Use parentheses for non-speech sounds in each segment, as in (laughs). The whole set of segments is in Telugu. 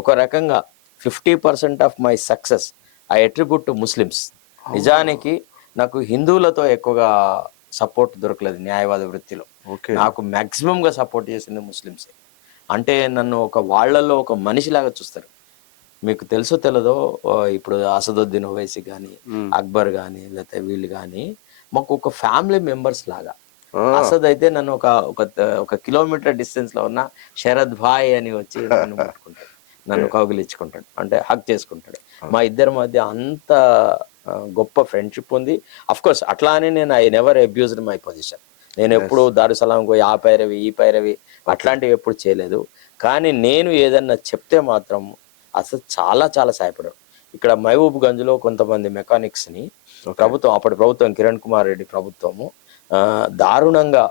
ఒక రకంగా fifty percent of my success I attribute to Muslims. నిజానికి నాకు హిందువులతో ఎక్కువగా సపోర్ట్ దొరకలేదు న్యాయవాద వృత్తిలో. నాకు maximum గా సపోర్ట్ చేసింది ముస్లిమ్సే. అంటే నన్ను ఒక వాళ్ళల్లో ఒక మనిషిలాగా చూస్తారు. మీకు తెలుసో తెలదో ఇప్పుడు అసదుద్దీన్ ఓవైసీ కానీ అక్బర్ కానీ లేకపోతే వీళ్ళు కానీ మాకు ఒక ఫ్యామిలీ మెంబర్స్ లాగా. అసద్ అయితే నన్ను ఒక ఒక ఒక కిలోమీటర్ డిస్టెన్స్లో ఉన్న శరద్ భాయ్ అని వచ్చి నన్ను నన్ను కౌగిలించుకుంటాడు. అంటే హక్ చేసుకుంటాడు. మా ఇద్దరి మధ్య అంత గొప్ప ఫ్రెండ్షిప్ ఉంది. అఫ్ కోర్స్ అట్లా అని నేను I never abused my position నేను ఎప్పుడు దారుసలాం పోయి ఆ పైరవి ఈ పైరవి అట్లాంటివి ఎప్పుడు చేయలేదు. కానీ నేను ఏదన్నా చెప్తే మాత్రం అసలు చాలా చాలా సహాయపడాడు ఇక్కడ మహబూబ్ గంజ్లో కొంతమంది మెకానిక్స్ని ప్రభుత్వం అప్పటి ప్రభుత్వం కిరణ్ కుమార్ రెడ్డి ప్రభుత్వము దారుణంగా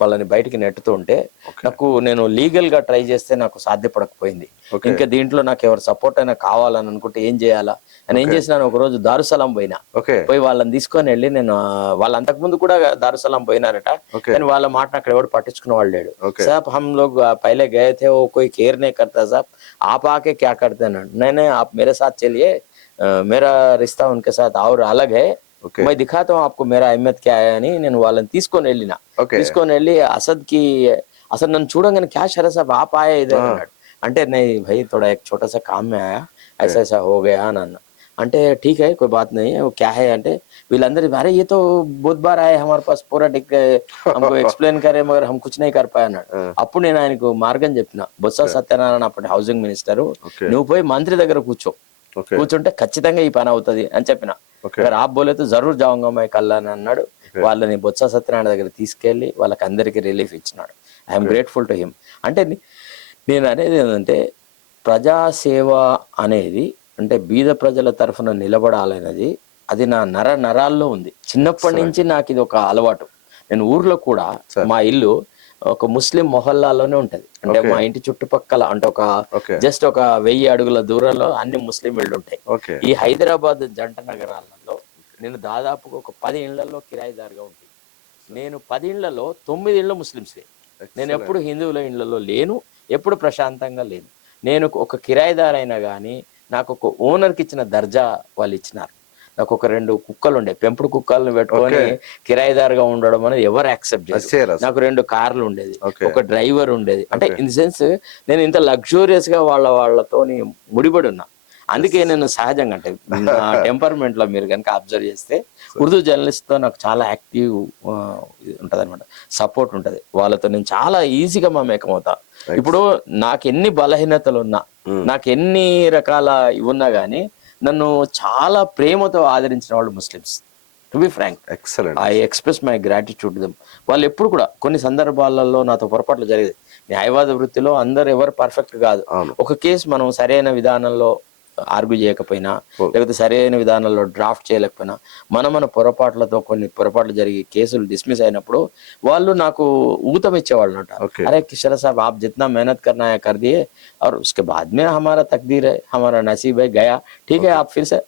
వాళ్ళని బయటికి నెట్టుతుంటే నాకు నేను లీగల్ గా ట్రై చేస్తే నాకు సాధ్యపడకపోయింది Okay. ఇంకా దీంట్లో నాకు ఎవరు సపోర్ట్ అయినా కావాలని అనుకుంటే ఏం చేయాలా అని ఏం చేసినాను ఒక రోజు దారుసలాం పోయినా ఓకే పోయి వాళ్ళని తీసుకొని వెళ్ళి నేను ఆ, వాళ్ళు అంతకు ముందు కూడా దారుసలాం పోయినారట Okay. కానీ వాళ్ళ మాట అక్కడ ఎవడు పట్టించుకున్న వాళ్ళు లేడు Okay. साहब हम लोग आ, पहले गए थे वो कोई केयर नहीं करता साहब आप आके क्या करते ना नहीं नहीं आप मेरे साथ चलिए अ, मेरा रिश्ता उनके साथ और अलग है Okay. मैं दिखाता हूँ आपको मेरा अहमियत क्या है అని నేను వాళ్ళని తీసుకొని వెళ్ళిన Okay. తీసుకొని వెళ్ళి అసద్ కి అసలు నన్ను చూడగానే క్యా షరా సాబ్ ఆప్ ఆయా ఇదే అన్నాడు అంటే नहीं भाई थोड़ा एक छोटा सा काम में आया ऐसा ऐसा हो गया అని అన్న అంటే ठीक है कोई बात नहीं है वो क्या है అంటే వీళ్ళందరూ अरे ये तो बहुत बार आए हमारे पास पूरा डिक हमको एक्सप्लेन (laughs) करे मगर हम कुछ नहीं कर पाया అన్నాడు అప్పుడు నేను ఆయనకు మార్గం చెప్పిన బొత్స సత్యనారాయణ అప్పటి హౌసింగ్ మినిస్టర్ Okay. నువ్వు పోయి మంత్రి దగ్గర కూర్చో ఓకే కూర్చుంటే ఖచ్చితంగా ఈ పని అవుతుంది అని చెప్పిన Okay. అక్కడ आप बोले జరూర్ जरूर కల్లా అని అన్నాడు వాళ్ళని బొత్స సత్యనారాయణ దగ్గర తీసుకెళ్ళి వాళ్ళకి అందరికి రిలీఫ్ ఇచ్చినాడు ఐఎమ్ గ్రేట్ఫుల్ టు హిమ్ అంటే నేను అనేది ఏంటంటే ప్రజాసేవ అనేది అంటే బీద ప్రజల తరఫున నిలబడాలనేది అది నా నర నరాల్లో ఉంది. చిన్నప్పటి నుంచి నాకు ఇది ఒక అలవాటు. నేను ఊర్లో కూడా మా ఇల్లు ఒక ముస్లిం మొహల్లాలోనే ఉంటది. అంటే మా ఇంటి చుట్టుపక్కల అంటే ఒక జస్ట్ ఒక వెయ్యి అడుగుల దూరంలో అన్ని ముస్లిం ఇళ్ళు ఉంటాయి. ఈ హైదరాబాద్ జంట నగరాల్లో నేను దాదాపుగా ఒక పది ఇళ్ళలో కిరాయిదారుగా ఉంటుంది నేను పది ఇళ్ళలో తొమ్మిది ఇళ్ళు ముస్లిమ్స్వే నేను ఎప్పుడు హిందువుల ఇళ్ళలో లేను ఎప్పుడు ప్రశాంతంగా లేను. నేను ఒక కిరాయిదారు అయినా కానీ నాకు ఒక ఓనర్కి ఇచ్చిన దర్జా వాళ్ళు ఇచ్చినారు. నాకు ఒక రెండు కుక్కలు ఉండే పెంపుడు కుక్కలను పెట్టుకొని కిరాయిదారుగా ఉండడం అనేది ఎవరు యాక్సెప్ట్ అసలు. నాకు రెండు కార్లు ఉండేది. ఒక డ్రైవర్ ఉండేది. అంటే ఇన్ సెన్స్ నేను ఇంత లగ్జూరియస్గా వాళ్ళ వాళ్ళతో ముడిపడి ఉన్నా. అందుకే నేను సహజంగా అంటే నా టెంపర్మెంట్లో మీరు కనుక అబ్జర్వ్ చేస్తే ఉర్దూ జర్నలిస్ట్తో నాకు చాలా యాక్టివ్ ఉంటది అనమాట సపోర్ట్ ఉంటది. వాళ్ళతో నేను చాలా ఈజీగా మమేకం అవుతా. ఇప్పుడు నాకు ఎన్ని బలహీనతలు ఉన్నా నాకు ఎన్ని రకాల ఇవి ఉన్నా గానీ నన్ను చాలా ప్రేమతో ఆదరించిన వాళ్ళు Muslims. To be frank excellent I express my gratitude them వాళ్ళు ఎప్పుడు కూడా కొన్ని సందర్భాలలో నాతో పొరపాట్లు జరిగేది. న్యాయవాద వృత్తిలో అందరు ఎవరు పర్ఫెక్ట్ కాదు. ఒక కేసు మనం సరైన విధానంలో ఆర్గ్యూ చేయకపోయినా లేకపోతే సరైన విధానంలో డ్రాఫ్ట్ చేయలేకపోయినా మన మన పొరపాట్లతో కొన్ని పొరపాట్లు జరిగి కేసులు డిస్మిస్ అయినప్పుడు వాళ్ళు నాకు ఊతం ఇచ్చేవాళ్ళు అనమాట Okay. अरे किशोर साहब आप जितना मेहनत करना है कर दिए और उसके बाद में हमारा तकदीर है हमारा नसीब है गया ठीक है आप फिर से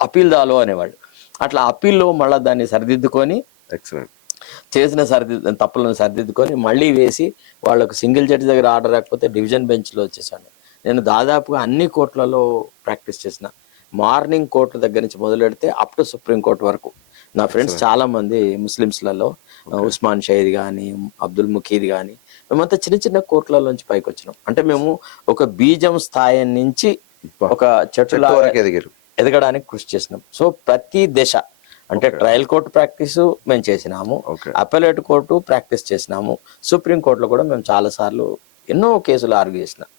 అపీల్ దాలో అనేవాళ్ళు అట్లా అప్పీల్లో మళ్ళీ దాన్ని సరిదిద్దుకొని ఎక్సలెంట్ చేసిన సరిది తప్పులను సరిదిద్దుకొని మళ్ళీ వేసి వాళ్ళకు సింగిల్ జడ్జి దగ్గర ఆర్డర్ రాకపోతే డివిజన్ బెంచ్లో వచ్చేసాను నేను దాదాపుగా అన్ని కోర్టులలో ప్రాక్టీస్ చేసిన. మార్నింగ్ కోర్టు దగ్గర నుంచి మొదలెడితే అప్ టు సుప్రీం కోర్టు వరకు. నా ఫ్రెండ్స్ చాలా మంది ముస్లిమ్స్లలో ఉస్మాన్ షహీద్ కానీ అబ్దుల్ ముఖీద్ కానీ మేమంతా చిన్న చిన్న కోర్టులలోంచి పైకి వచ్చినాం అంటే మేము ఒక బీజం స్థాయి నుంచి ఒక చెట్టు ఎదగడానికి కృషి చేసినాం. సో ప్రతి దశ అంటే ట్రయల్ కోర్టు ప్రాక్టీస్ మేము చేసినాము. అపెలేట్ కోర్టు ప్రాక్టీస్ చేసినాము. సుప్రీం కోర్టులో కూడా మేము చాలా సార్లు ఎన్నో కేసులు ఆర్గ్యూ చేసినాం.